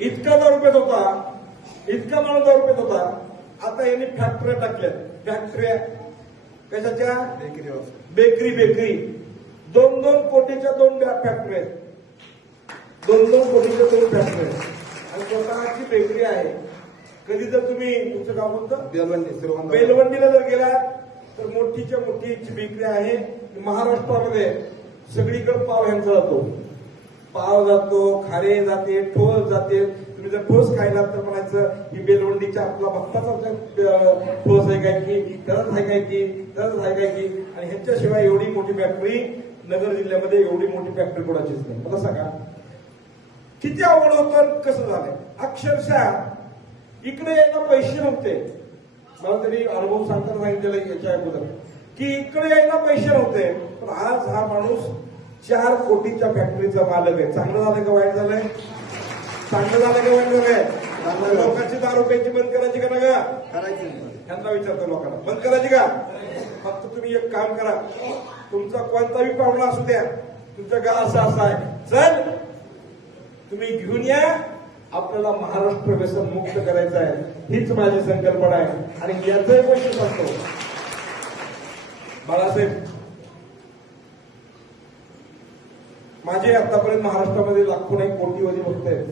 इतका दारू पेत होता, इतका माणूस दारू पेत होता. आता यांनी फॅक्टऱ्या टाकल्यात. फॅक्टऱ्या कशाच्या? बेकरी 2-2 कोटीच्या 2 फॅक्टरी आहेत. 2-2 कोटीच्या 2 फॅक्टरी आहेत आणि स्वतःची बेकरी आहे. कधी जर तुम्ही तुमचं गाव कोणतं? बेलवंडीला जर गेला तर मोठीच्या मोठी बेकरी आहे. महाराष्ट्रामध्ये सगळीकडे पाव ह्यांचा जातो. पाव जातो, खारे जाते, ठोस जाते. तुम्ही जर ठोस खायला तर म्हणायचं ही बेलवंडीच्या आपला भक्ताचा ठोस आहे काय की, तरच आहे काय की, तरच आहे काय की. आणि ह्याच्याशिवाय एवढी मोठी फॅक्टरी नगर जिल्ह्यामध्ये, एवढी मोठी फॅक्टरी कोणाचीच नाही. मला सांगा किती अवघड होतं, कसं झालंय. अक्षरशः इकडे यायला पैसे नव्हते. मला तरी अनुभव सांगताना सांगितलेलं याच्या अगोदर की इकडे यायला पैसे नव्हते. पण आज हा माणूस 4 कोटीच्या फॅक्टरीचा मालक आहे. चांगलं झालं का वाईट झालंय? चांगलं झालं का वाईट झालंय? लोकांची दारू प्यायची बंद करायची का नका करायची? त्यांना विचारतो लोकांना, बंद करायची का? फक्त तुम्ही एक काम करा, तुमचा कोणताही पाहुणा असू द्या, तुमचं गाव असं आहे, चल तुम्ही घेऊन या, आपल्याला महाराष्ट्र व्यसन मुक्त करायचं आहे. हीच माझी संकल्पना आहे. आणि याचंही पैसे सांगतो बाळासाहेब, माझे आतापर्यंत महाराष्ट्रामध्ये लाखो नाही कोटीवधी भक्त आहेत.